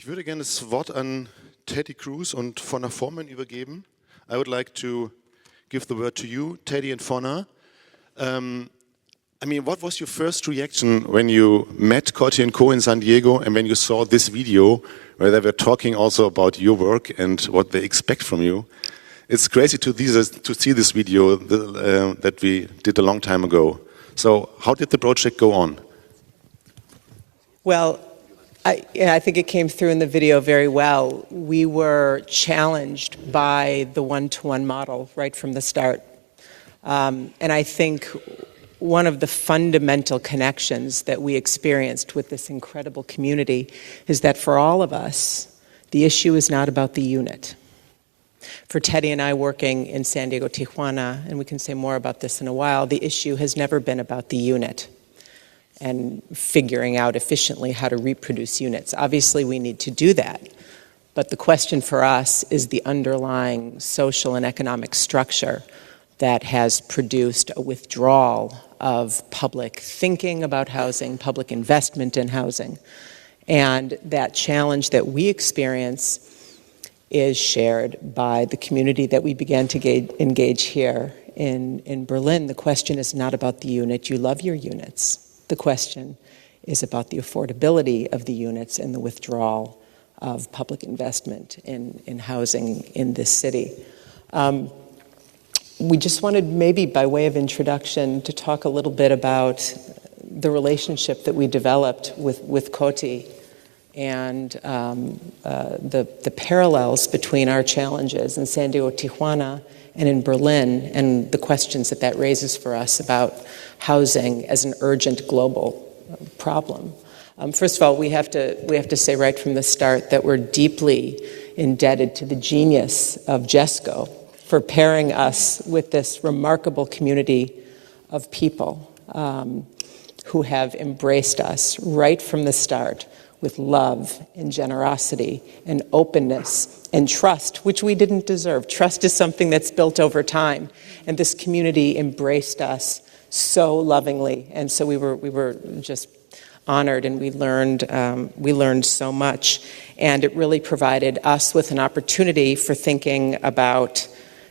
Ich würde gerne das Wort an Teddy Cruz und Fonna Forman übergeben. I would like to give the word to you, Teddy and Fonna. What was your first reaction when you met Kotti&Co in San Diego and when you saw this video where they were talking also about your work and what they expect from you? It's crazy to see this video that we did a long time ago. So how did the project go on? Well, I think it came through in the video very well. We were challenged by the one-to-one model right from the start. And I think one of the fundamental connections that we experienced with this incredible community is that for all of us, the issue is not about the unit. For Teddy and I working in San Diego, Tijuana, and we can say more about this in a while, the issue has never been about the unit and figuring out efficiently how to reproduce units. Obviously, we need to do that. But the question for us is the underlying social and economic structure that has produced a withdrawal of public thinking about housing, public investment in housing. And that challenge that we experience is shared by the community that we began to engage here in Berlin. The question is not about the unit. You love your units. The question is about the affordability of the units and the withdrawal of public investment in housing in this city. We just wanted, maybe by way of introduction, to talk a little bit about the relationship that we developed with Kotti and the parallels between our challenges in San Diego, Tijuana, and in Berlin, and the questions that raises for us about housing as an urgent global problem. First of all, we have to say right from the start that we're deeply indebted to the genius of Jesko for pairing us with this remarkable community of people who have embraced us right from the start with love and generosity and openness and trust, which we didn't deserve. Trust is something that's built over time, and this community embraced us so lovingly, and so we were just honored, and we learned so much, and it really provided us with an opportunity for thinking about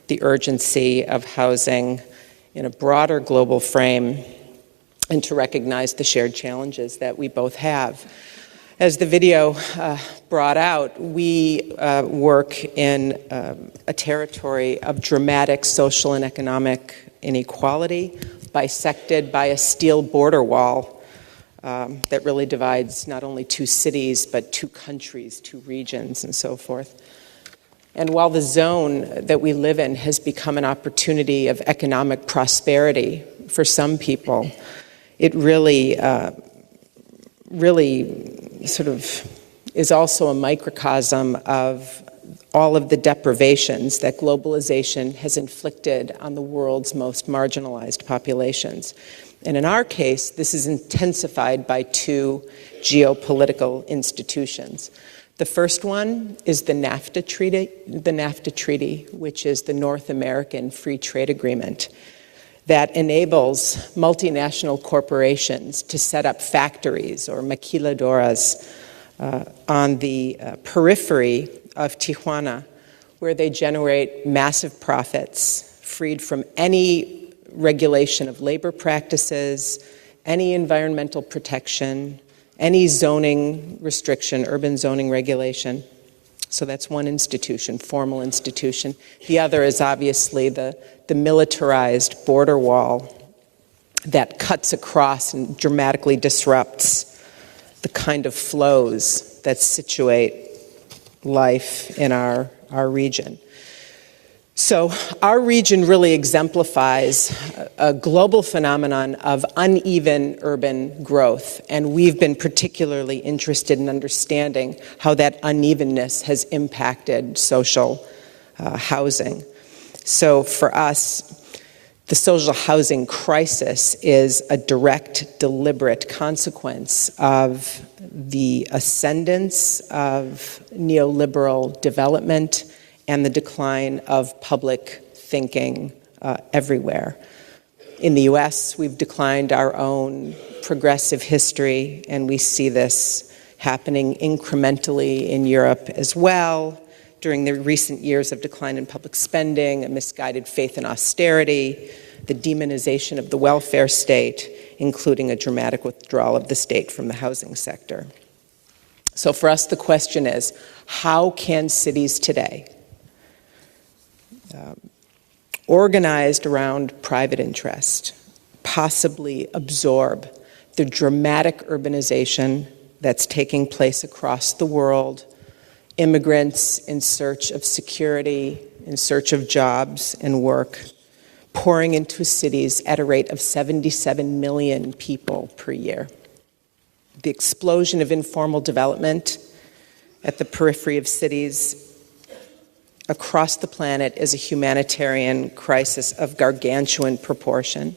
the urgency of housing in a broader global frame, and to recognize the shared challenges that we both have. As the video brought out, we work in a territory of dramatic social and economic inequality, bisected by a steel border wall that really divides not only two cities, but two countries, two regions, and so forth. And while the zone that we live in has become an opportunity of economic prosperity for some people, it really sort of is also a microcosm of all of the deprivations that globalization has inflicted on the world's most marginalized populations. And in our case, this is intensified by two geopolitical institutions. The first one is the NAFTA Treaty, which is the North American Free Trade Agreement that enables multinational corporations to set up factories or maquiladoras on the periphery of Tijuana, where they generate massive profits, freed from any regulation of labor practices, any environmental protection, any zoning restriction, urban zoning regulation. So that's one institution, formal institution. The other is obviously the militarized border wall that cuts across and dramatically disrupts the kind of flows that situate life in our region. So our region really exemplifies a global phenomenon of uneven urban growth, and we've been particularly interested in understanding how that unevenness has impacted social housing. So for us, the social housing crisis is a direct, deliberate consequence of the ascendance of neoliberal development and the decline of public thinking everywhere. In the US, we've declined our own progressive history, and we see this happening incrementally in Europe as well during the recent years of decline in public spending, a misguided faith in austerity, the demonization of the welfare state, including a dramatic withdrawal of the state from the housing sector. So for us, the question is, how can cities today, organized around private interest, possibly absorb the dramatic urbanization that's taking place across the world, immigrants in search of security, in search of jobs and work, pouring into cities at a rate of 77 million people per year. The explosion of informal development at the periphery of cities across the planet is a humanitarian crisis of gargantuan proportion.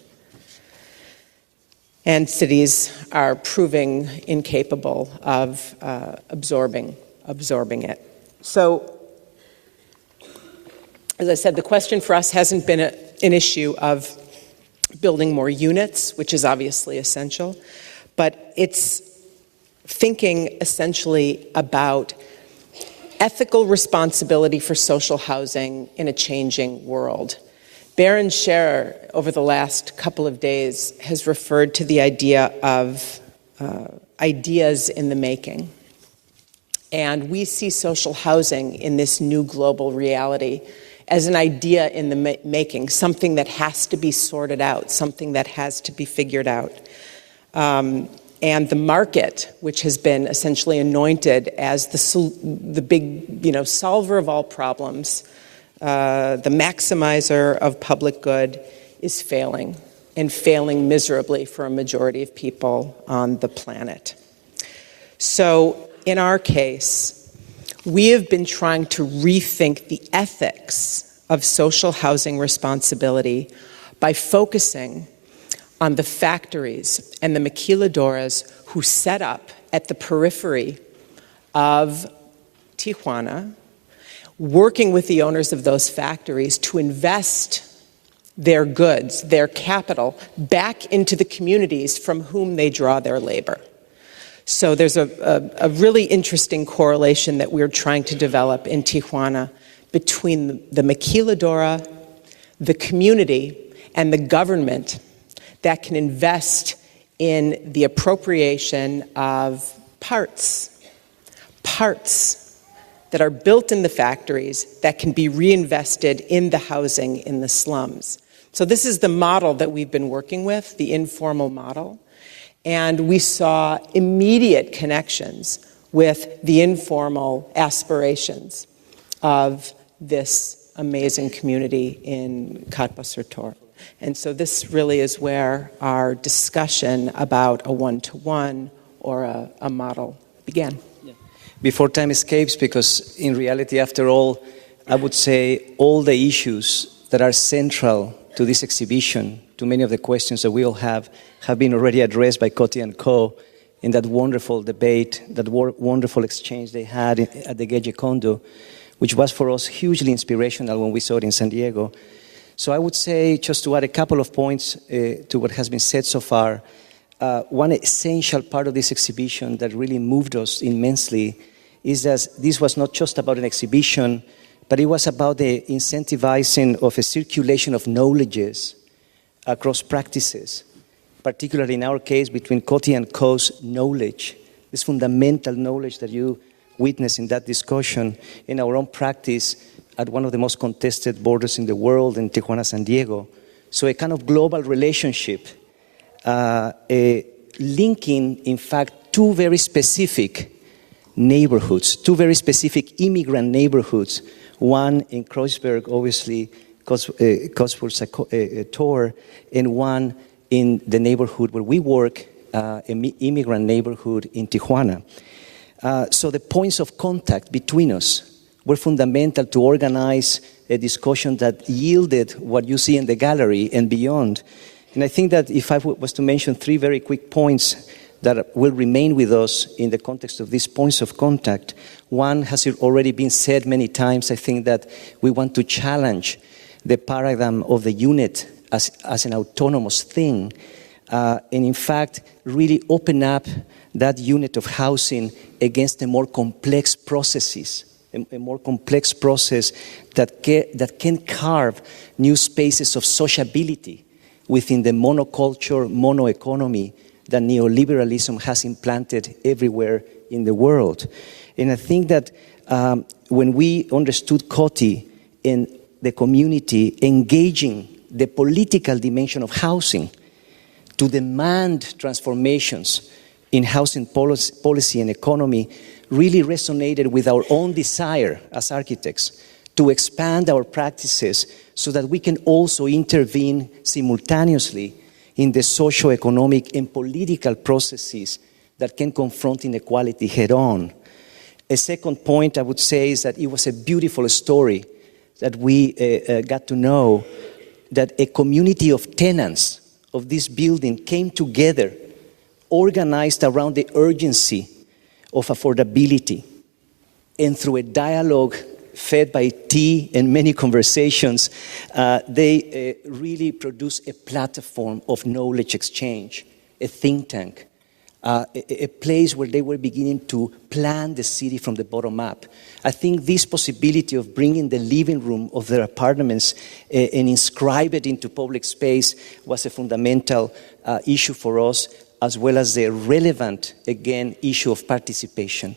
And cities are proving incapable of absorbing it. So, as I said, the question for us hasn't been an issue of building more units, which is obviously essential, but it's thinking essentially about ethical responsibility for social housing in a changing world. Baron Scherer, over the last couple of days, has referred to the idea of ideas in the making. And we see social housing in this new global reality as an idea in the making, something that has to be sorted out, something that has to be figured out. And the market, which has been essentially anointed as the big, solver of all problems, the maximizer of public good, is failing, and failing miserably for a majority of people on the planet. So in our case, we have been trying to rethink the ethics of social housing responsibility by focusing on the factories and the maquiladoras who set up at the periphery of Tijuana, working with the owners of those factories to invest their goods, their capital, back into the communities from whom they draw their labor. So there's a really interesting correlation that we're trying to develop in Tijuana between the maquiladora, the community, and the government that can invest in the appropriation of parts that are built in the factories that can be reinvested in the housing in the slums. So this is the model that we've been working with, the informal model. And we saw immediate connections with the informal aspirations of this amazing community in Kotti&Co. And so this really is where our discussion about a one-to-one or a model began. Yeah. Before time escapes, because in reality, after all, I would say all the issues that are central to this exhibition, to many of the questions that we all have been already addressed by Kotti&Co in that wonderful debate, that wonderful exchange they had at the Gecekondu, which was for us hugely inspirational when we saw it in San Diego. So I would say, just to add a couple of points to what has been said so far, one essential part of this exhibition that really moved us immensely is that this was not just about an exhibition, but it was about the incentivizing of a circulation of knowledges across practices, particularly in our case between Kotti&Co's knowledge, this fundamental knowledge that you witnessed in that discussion, in our own practice at one of the most contested borders in the world, in Tijuana, San Diego. So a kind of global relationship, linking, in fact, two very specific neighborhoods, two very specific immigrant neighborhoods, one in Kreuzberg, obviously, Kotti&Co, and one in the neighborhood where we work, an immigrant neighborhood in Tijuana. So the points of contact between us were fundamental to organize a discussion that yielded what you see in the gallery and beyond. And I think that if I was to mention three very quick points that will remain with us in the context of these points of contact, one has already been said many times. I think that we want to challenge the paradigm of the unit as an autonomous thing, and in fact really open up that unit of housing against the more complex processes, a more complex process that can carve new spaces of sociability within the monoculture, monoeconomy that neoliberalism has implanted everywhere in the world. And I think that when we understood Kotti and the community engaging the political dimension of housing to demand transformations in housing policy and economy, really resonated with our own desire as architects to expand our practices so that we can also intervene simultaneously in the socio-economic and political processes that can confront inequality head-on. A second point I would say is that it was a beautiful story that we got to know, that a community of tenants of this building came together, organized around the urgency of affordability, and through a dialogue fed by tea and many conversations, they really produced a platform of knowledge exchange, a think tank, a place where they were beginning to plan the city from the bottom up. I think this possibility of bringing the living room of their apartments and inscribe it into public space was a fundamental issue for us, as well as the relevant, again, issue of participation.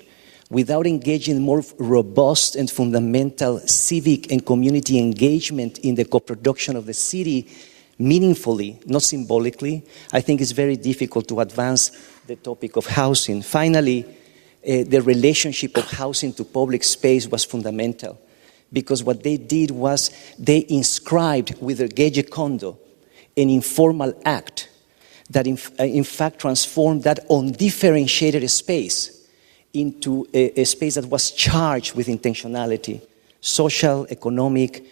Without engaging more robust and fundamental civic and community engagement in the co-production of the city meaningfully, not symbolically, I think it's very difficult to advance the topic of housing. Finally, the relationship of housing to public space was fundamental, because what they did was they inscribed with their Gecekondu an informal act that in fact transformed that undifferentiated space into a space that was charged with intentionality, social, economic,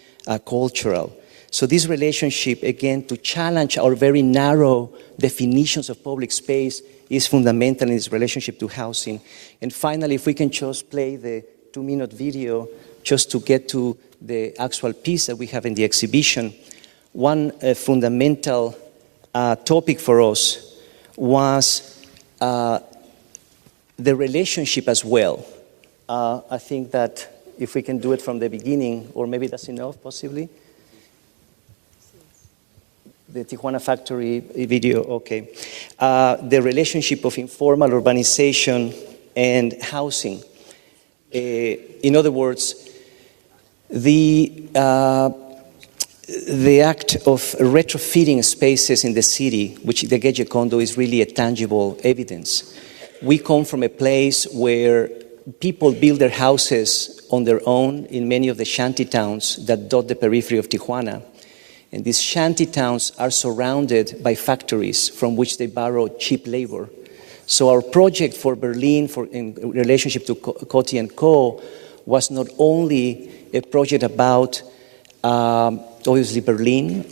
cultural. So this relationship, again, to challenge our very narrow definitions of public space is fundamental in its relationship to housing. And finally, if we can just play the 2-minute video just to get to the actual piece that we have in the exhibition. One fundamental topic for us was the relationship as well. I think that if we can do it from the beginning, or maybe that's enough, possibly. The Tijuana factory video, okay. The relationship of informal urbanization and housing. In other words, the act of retrofitting spaces in the city, which the Gecekondu is really a tangible evidence. We come from a place where people build their houses on their own in many of the shanty towns that dot the periphery of Tijuana. And these shanty towns are surrounded by factories from which they borrow cheap labor. So our project for Berlin, in relationship to Kotti&Co, was not only a project about, obviously, Berlin.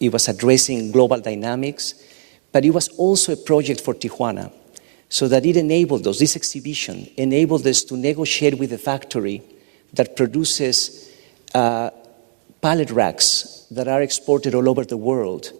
It was addressing global dynamics, but it was also a project for Tijuana, so that it enabled us, this exhibition enabled us to negotiate with a factory that produces pallet racks that are exported all over the world,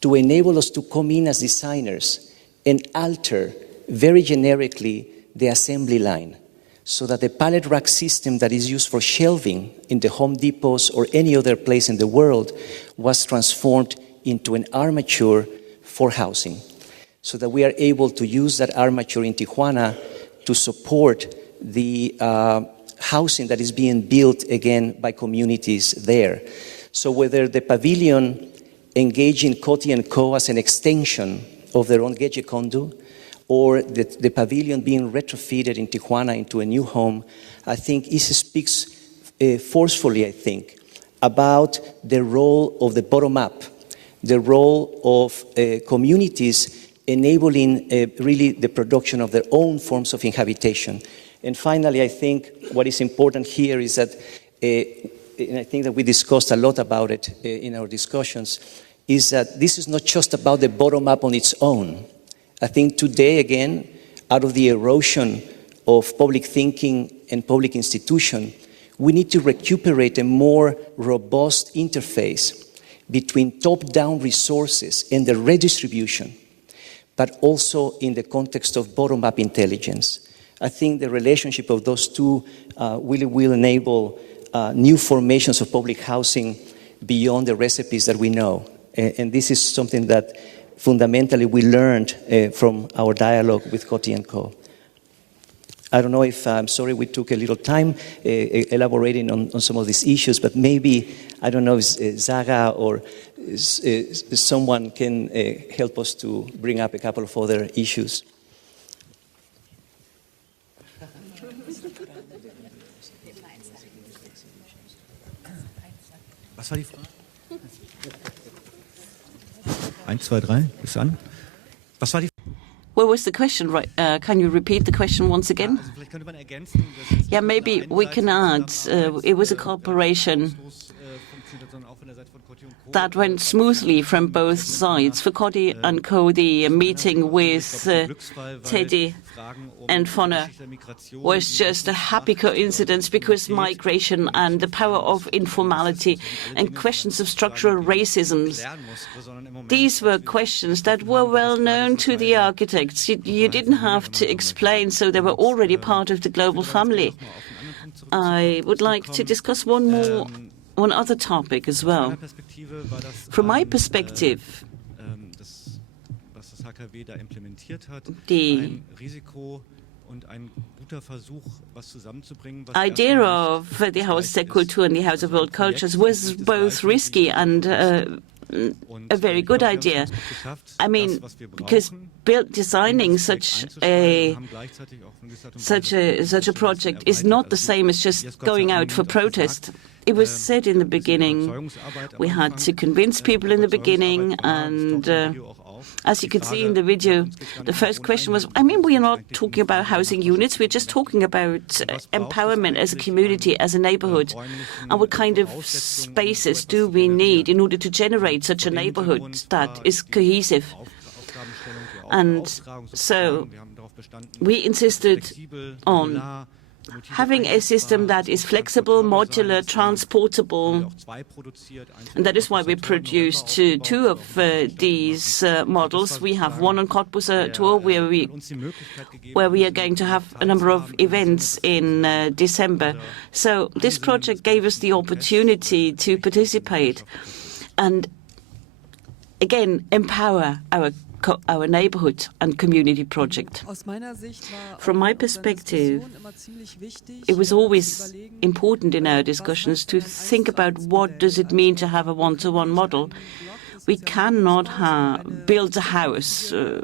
to enable us to come in as designers and alter very generically the assembly line, so that the pallet rack system that is used for shelving in the Home Depots or any other place in the world was transformed into an armature for housing, so that we are able to use that armature in Tijuana to support the housing that is being built again by communities there. So whether the pavilion engaging Kotti&Co as an extension of their own Gecekondu, or the pavilion being retrofitted in Tijuana into a new home, I think it speaks forcefully, I think, about the role of the bottom-up, the role of communities enabling really the production of their own forms of inhabitation. And finally, I think what is important here is that, and I think that we discussed a lot about it in our discussions, is that this is not just about the bottom-up on its own. I think today, again, out of the erosion of public thinking and public institution, we need to recuperate a more robust interface between top-down resources and the redistribution, but also in the context of bottom-up intelligence. I think the relationship of those two will enable new formations of public housing beyond the recipes that we know. And this is something that fundamentally we learned from our dialogue with Kotti&Co. I don't know if, I'm sorry we took a little time elaborating on some of these issues, but maybe, I don't know if Zaga or someone can help us to bring up a couple of other issues. Was war die Frage? 1, 2, 3, bis an. Was war die What was the question? Right? Can you repeat the question once again? Vielleicht könnte man ergänzen, dass Yeah, maybe we can add. It was a cooperation that went smoothly from both sides. For Kotti&Co, the meeting with Teddy and Fonna was just a happy coincidence because migration and the power of informality and questions of structural racism, these were questions that were well known to the architects. You didn't have to explain, so they were already part of the global family. I would like to discuss one other topic as well. From my perspective, the idea of the Haus der Kultur and the House of World Cultures was both risky and a very good idea. I mean, because designing such a project is not the same as just going out for protest. It was said in the beginning, we had to convince people in the beginning, and as you could see in the video, the first question was, I mean, we are not talking about housing units, we're just talking about empowerment as a community, as a neighborhood. And what kind of spaces do we need in order to generate such a neighborhood that is cohesive? And so we insisted on having a system that is flexible, modular, transportable, and that is why we produced two of these models. We have one on Kotti&Co where we are going to have a number of events in December. So this project gave us the opportunity to participate and again empower our neighborhood and community project. From my perspective, it was always important in our discussions to think about what does it mean to have a one-to-one model. We cannot build a house, a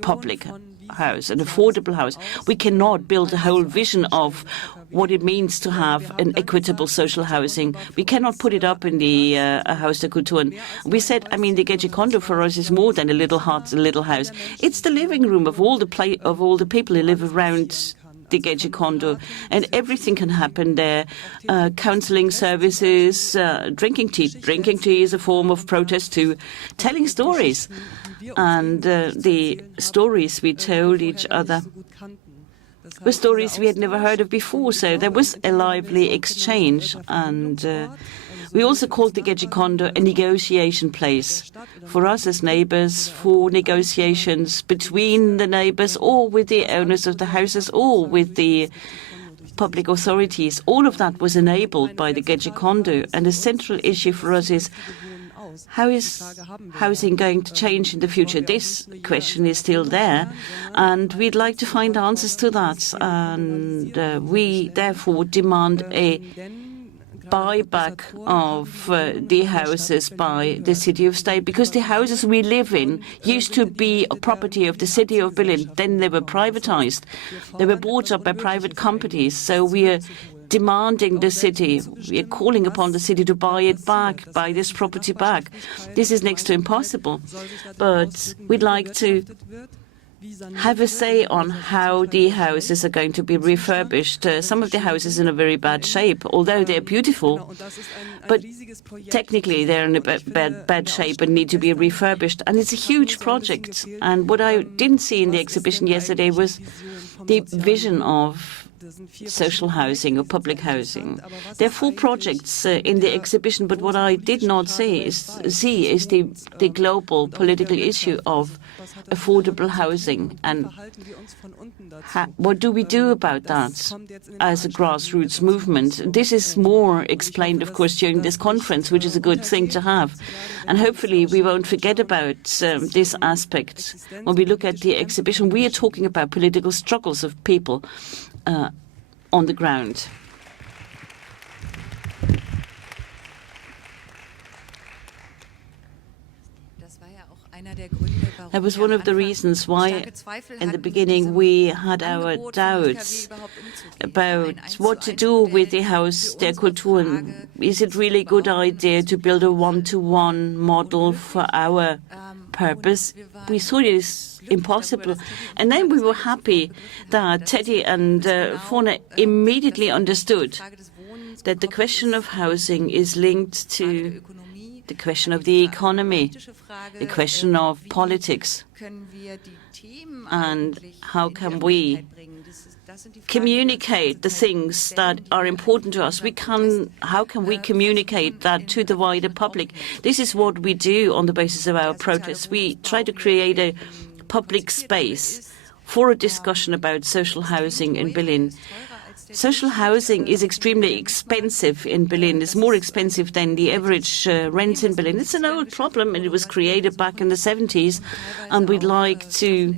public house, an affordable house. We cannot build a whole vision of what it means to have an equitable social housing. We cannot put it up in the Haus der Kultur. And we said, I mean, the Gecekondu for us is more than a little hut, a little house. It's the living room of all the people who live around the Gecekondu, and everything can happen there. Counselling services, drinking tea. Drinking tea is a form of protest too. Telling stories. And the stories we told each other were stories we had never heard of before, so there was a lively exchange. And we also called the Gecekondu a negotiation place for us as neighbours, for negotiations between the neighbours or with the owners of the houses or with the public authorities. All of that was enabled by the Gecekondu, and the central issue for us is how is housing going to change in the future? This question is still there, and we'd like to find answers to that. And we therefore demand a buyback of the houses by the city of State, because the houses we live in used to be a property of the city of Berlin. Then they were privatized. They were bought up by private companies. So we are demanding the city, we are calling upon the city to buy it back, buy this property back. This is next to impossible. But we'd like to have a say on how the houses are going to be refurbished. Some of the houses are in a very bad shape, although they're beautiful, but technically they're in a bad shape and need to be refurbished. And it's a huge project. And what I didn't see in the exhibition yesterday was the vision of social housing or public housing. There are 4 projects in the exhibition, but what I did not see is the global political issue of affordable housing, and what do we do about that as a grassroots movement? This is more explained, of course, during this conference, which is a good thing to have. And hopefully we won't forget about this aspect. When we look at the exhibition, we are talking about political struggles of people on the ground. That was one of the reasons why, in the beginning, we had our doubts about what to do with the Haus der Kulturen. Is it really a good idea to build a one-to-one model for our purpose? We thought it is impossible. And then we were happy that Teddy and Fonna immediately understood that the question of housing is linked to the question of the economy, the question of politics, and how can we communicate the things that are important to us? How can we communicate that to the wider public? This is what we do on the basis of our protests. We try to create a public space for a discussion about social housing in Berlin. Social housing is extremely expensive in Berlin. It's more expensive than the average rent in Berlin. It's an old problem, and it was created back in the 70s, and we'd like to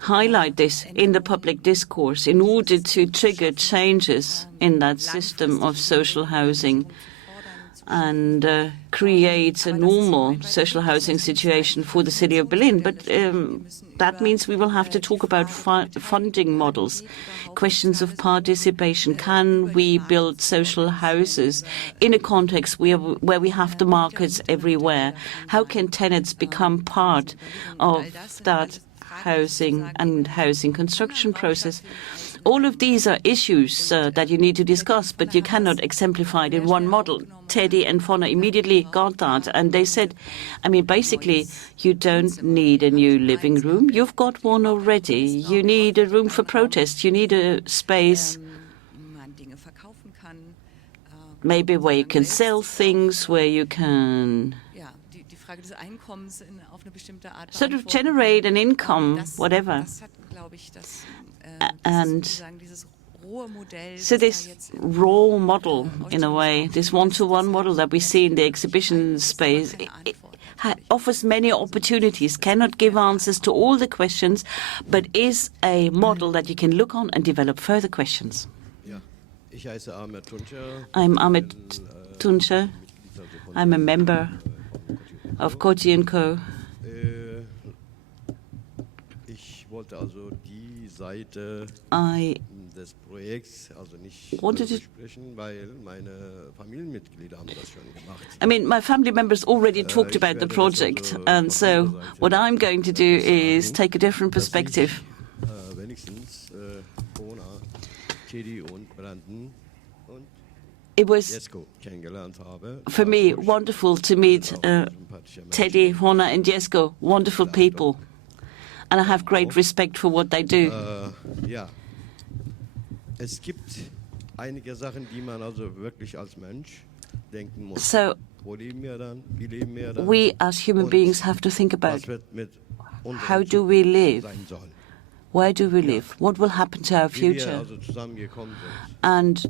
highlight this in the public discourse in order to trigger changes in that system of social housing and create a normal social housing situation for the city of Berlin. But that means we will have to talk about funding models, questions of participation. Can we build social houses in a context where we have the markets everywhere? How can tenants become part of that housing and housing construction process? All of these are issues that you need to discuss, but you cannot exemplify it in one model. Teddy and Fonna immediately got that, and they said, I mean, basically, you don't need a new living room. You've got one already. You need a room for protest. You need a space maybe where you can sell things, where you can sort of generate an income, whatever. And so this raw model, in a way, this one-to-one model that we see in the exhibition space, it offers many opportunities, cannot give answers to all the questions, but is a model that you can look on and develop further questions. I'm Ahmed Tuncer. I'm a member of Kotti&Co. I wanted to... I mean, my family members already talked about the project, and so what I'm going to do is take a different perspective. It was, for me, wonderful to meet Teddy, Fonna and Jesko, wonderful people. And I have great respect for what they do. So we as human beings have to think about how do we live? Where do we live? What will happen to our future? And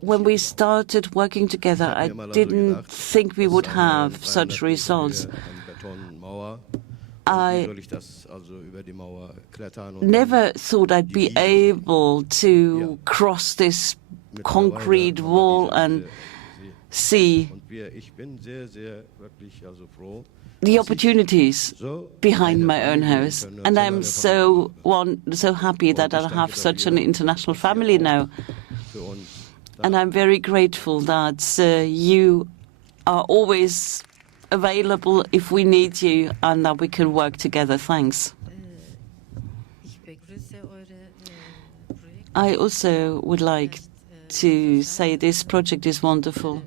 when we started working together, I didn't think we would have such results. I never thought I'd be able to cross this concrete wall and see the opportunities behind my own house. And I'm so happy that I have such an international family now. And I'm very grateful that you are always available if we need you, and that we can work together. Thanks. I also would like to say this project is wonderful.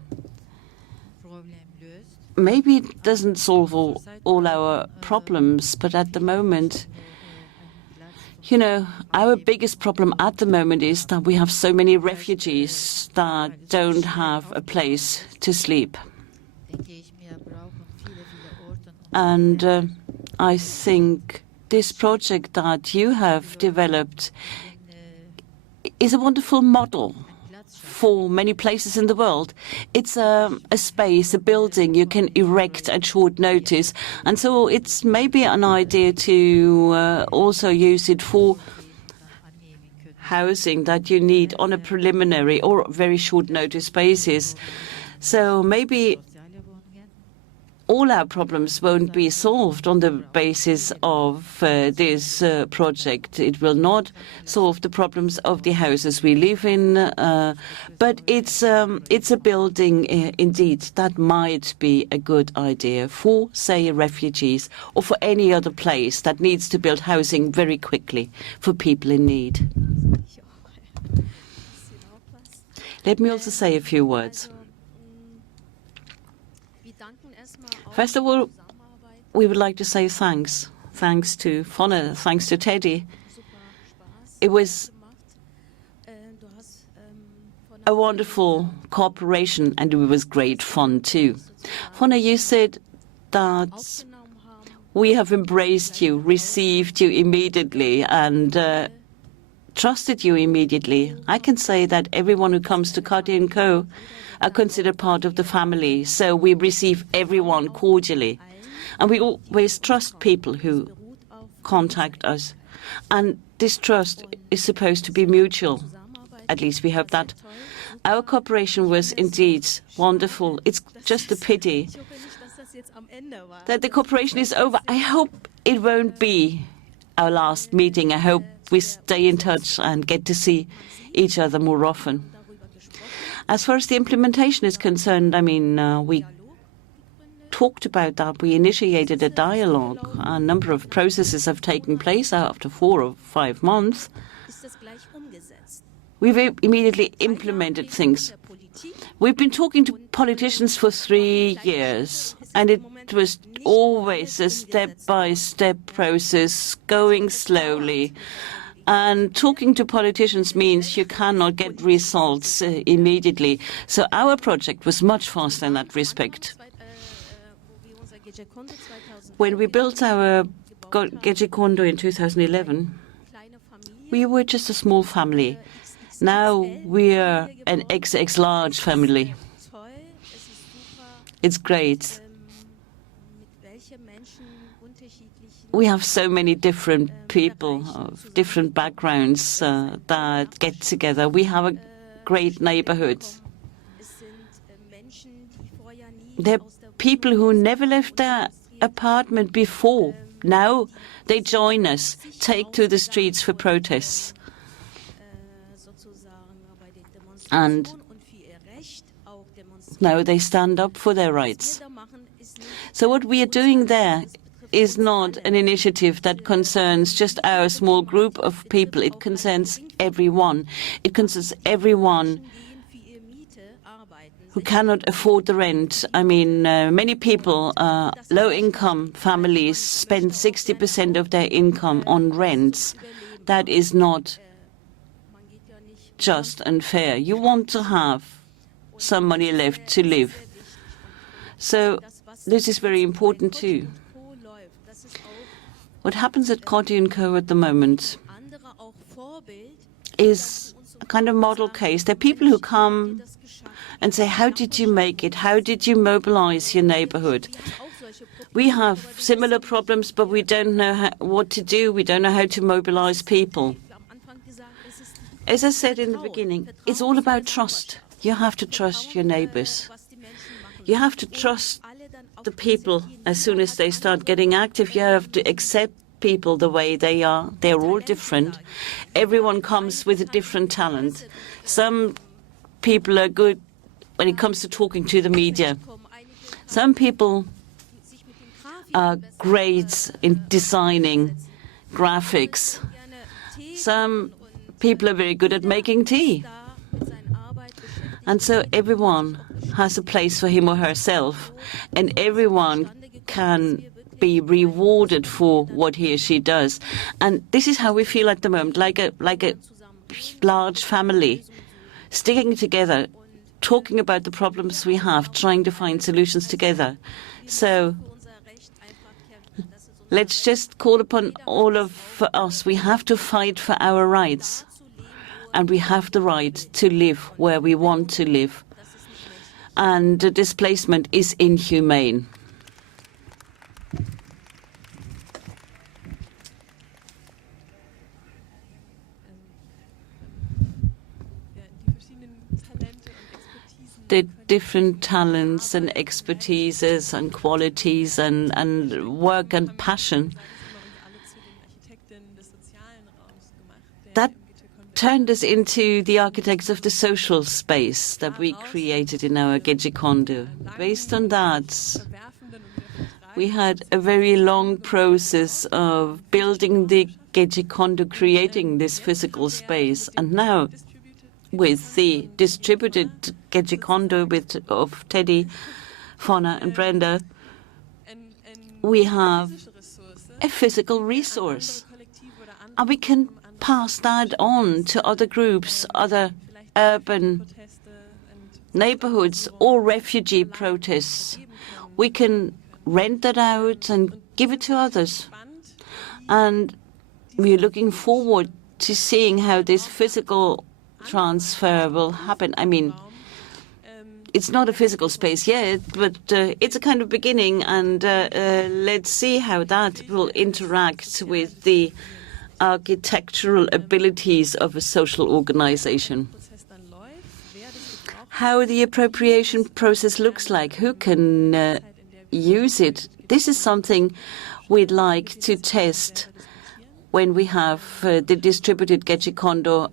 Maybe it doesn't solve all our problems, but at the moment You know, our biggest problem at the moment is that we have so many refugees that don't have a place to sleep. And I think this project that you have developed is a wonderful model for many places in the world. It's a space, a building you can erect at short notice. And so it's maybe an idea to also use it for housing that you need on a preliminary or very short notice basis. So maybe all our problems won't be solved on the basis of this project. It will not solve the problems of the houses we live in, but it's a building, indeed, that might be a good idea for, say, refugees or for any other place that needs to build housing very quickly for people in need. Let me also say a few words. First of all, we would like to say thanks. Thanks to Fonna, thanks to Teddy. It was a wonderful cooperation, and it was great fun too. Fonna, you said that we have embraced you, received you immediately, and trusted you immediately. I can say that everyone who comes to Kotti&Co are considered part of the family, so we receive everyone cordially. And we always trust people who contact us. And this trust is supposed to be mutual. At least we hope that. Our cooperation was indeed wonderful. It's just a pity that the cooperation is over. I hope it won't be our last meeting. I hope we stay in touch and get to see each other more often. As far as the implementation is concerned, I mean, we talked about that. We initiated a dialogue. A number of processes have taken place after 4 or 5 months. We've immediately implemented things. We've been talking to politicians for 3 years, and it was always a step-by-step process, going slowly. And talking to politicians means you cannot get results immediately. So our project was much faster in that respect. When we built our Gecekondu in 2011, we were just a small family. Now we are an XX large family. It's great. We have so many different people of different backgrounds that get together. We have a great neighborhood. There are people who never left their apartment before. Now they join us, take to the streets for protests. And now they stand up for their rights. So what we are doing there is not an initiative that concerns just our small group of people. It concerns everyone. It concerns everyone who cannot afford the rent. I mean, many people, low-income families, spend 60% of their income on rents. That is not just and fair. You want to have some money left to live. So this is very important too. What happens at Kotti&Co at the moment is a kind of model case. There are people who come and say, how did you make it? How did you mobilize your neighborhood? We have similar problems, but we don't know what to do. We don't know how to mobilize people. As I said in the beginning, it's all about trust. You have to trust your neighbors. You have to trust the people as soon as they start getting active. You have to accept people the way they are. They're all different. Everyone comes with a different talent. Some people are good when it comes to talking to the media. Some people are great in designing graphics. Some people are very good at making tea. And so everyone has a place for him or herself, and everyone can be rewarded for what he or she does. And this is how we feel at the moment, like a large family, sticking together, talking about the problems we have, trying to find solutions together. So let's just call upon all of us. We have to fight for our rights, and we have the right to live where we want to live. And displacement is inhumane. The different talents and expertises and qualities and work and passion that turned us into the architects of the social space that we created in our Gecekondu. Based on that, we had a very long process of building the Gecekondu, creating this physical space. And now, with the distributed Gecekondu of Teddy, Fonna and Brenda, we have a physical resource. And we can pass that on to other groups, other urban neighborhoods or refugee protests. We can rent that out and give it to others. And we're looking forward to seeing how this physical transfer will happen. I mean, it's not a physical space yet, but it's a kind of beginning, and let's see how that will interact with the architectural abilities of a social organization. How the appropriation process looks like, who can use it. This is something we'd like to test when we have the distributed Gecekondu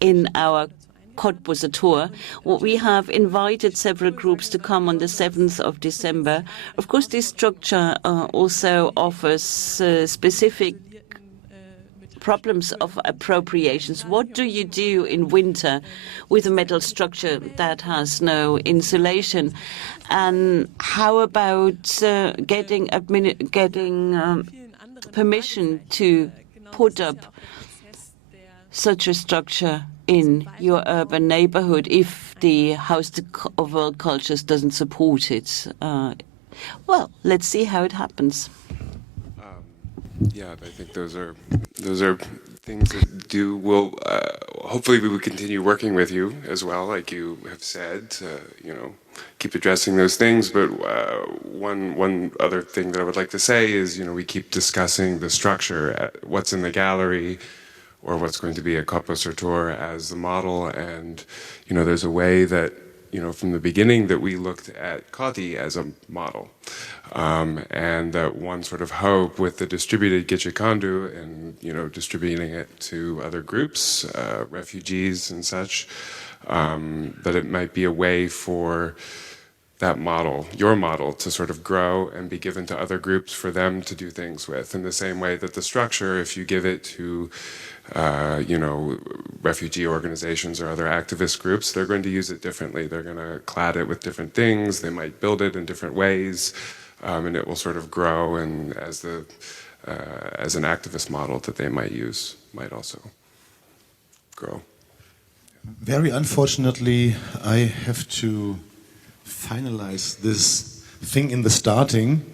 in our Kotti&Co tour. We have invited several groups to come on the 7th of December. Of course, this structure also offers specific problems of appropriations. What do you do in winter with a metal structure that has no insulation? And how about getting permission to put up such a structure in your urban neighborhood if the House of World Cultures doesn't support it? Well, let's see how it happens. Yeah, I think those are things that will hopefully we will continue working with you as well, like you have said. Keep addressing those things. But one other thing that I would like to say is, we keep discussing the structure, what's in the gallery, or what's going to be a Kotti&Co tour as the model. And there's a way that from the beginning that we looked at Kotti as a model. And that one sort of hope with the distributed Gecekondu and, distributing it to other groups, refugees and such, that it might be a way for that model, your model, to sort of grow and be given to other groups for them to do things with. In the same way that the structure, if you give it to refugee organizations or other activist groups, they're going to use it differently. They're going to clad it with different things. They might build it in different ways, and it will sort of grow. And as an activist model that they might use, might also grow. Very unfortunately, I have to finalize this thing in the starting.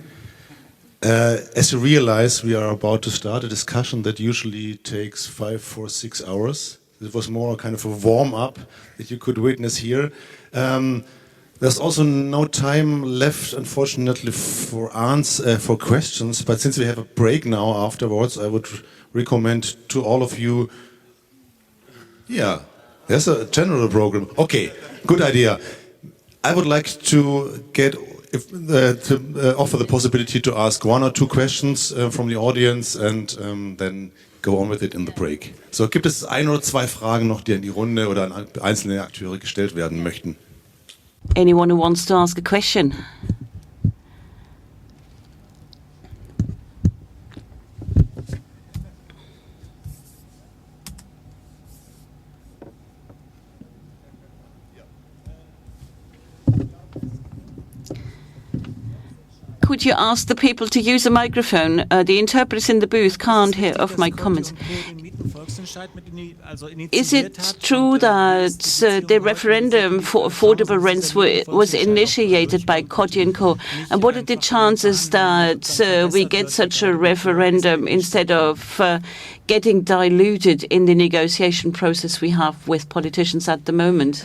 As you realize, we are about to start a discussion that usually takes 5 or 6 hours. It was more kind of a warm-up that you could witness here. There's also no time left, unfortunately, for questions. But since we have a break now afterwards, I would recommend to all of you. Yeah, there's a general program. Okay, good idea. I would like to offer the possibility to ask 1 or 2 questions from the audience and then go on with it in the break. So, gibt es 1 oder 2 Fragen noch, die an die Runde oder an einzelne Akteure gestellt werden möchten? Anyone who wants to ask a question? Could you ask the people to use a microphone? The interpreters in the booth can't hear of my comments. Is it true that the referendum for affordable rents was initiated by Kotti&Co? And what are the chances that we get such a referendum instead of getting diluted in the negotiation process we have with politicians at the moment?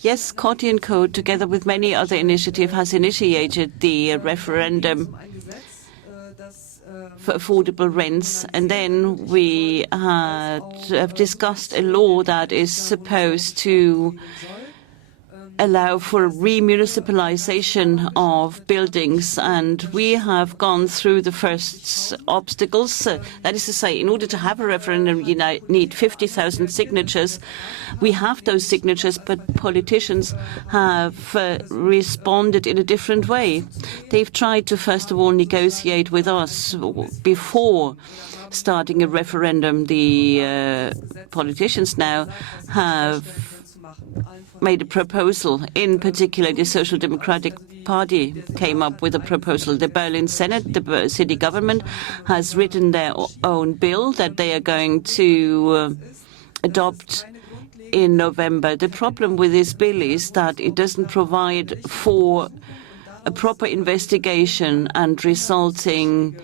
Yes, Kotti&Co, together with many other initiatives, has initiated the referendum for affordable rents. And then we have discussed a law that is supposed to allow for remunicipalization of buildings, and we have gone through the first obstacles. That is to say, in order to have a referendum, you need 50,000 signatures. We have those signatures, but politicians have responded in a different way. They've tried to, first of all, negotiate with us before starting a referendum. The politicians now have made a proposal. In particular, the Social Democratic Party came up with a proposal. The Berlin Senate, the city government, has written their own bill that they are going to adopt in November. The problem with this bill is that it doesn't provide for a proper investigation and resulting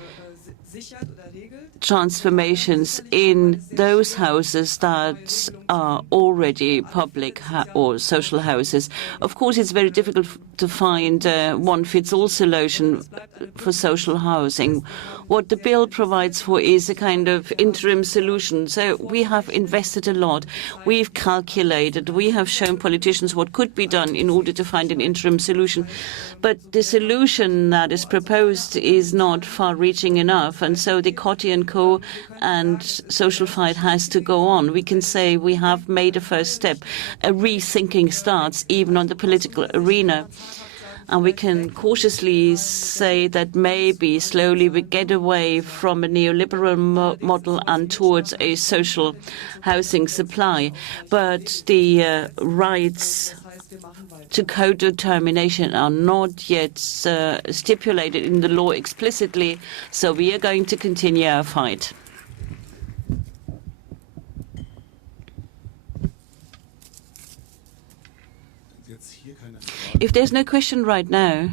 transformations in those houses that are already public or social houses. Of course, it's very difficult to find a one-fits-all solution for social housing. What the bill provides for is a kind of interim solution. So we have invested a lot. We've calculated. We have shown politicians what could be done in order to find an interim solution. But the solution that is proposed is not far-reaching enough. And so the Kotti&Co and social fight has to go on. We can say we have made a first step. A rethinking starts even on the political arena. And we can cautiously say that maybe slowly we get away from a neoliberal model and towards a social housing supply. But the rights to co-determination are not yet stipulated in the law explicitly, so we are going to continue our fight. If there's no question right now,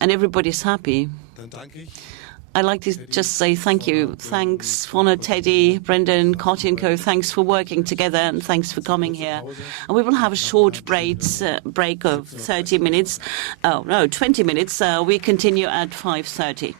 and everybody's happy, I'd like to just say thank you. Thanks, Fonna, Teddy, Brendan, Kotti&Co. Thanks for working together and thanks for coming here. And we will have a short break of 30 minutes. Oh, no, 20 minutes. We continue at 5:30.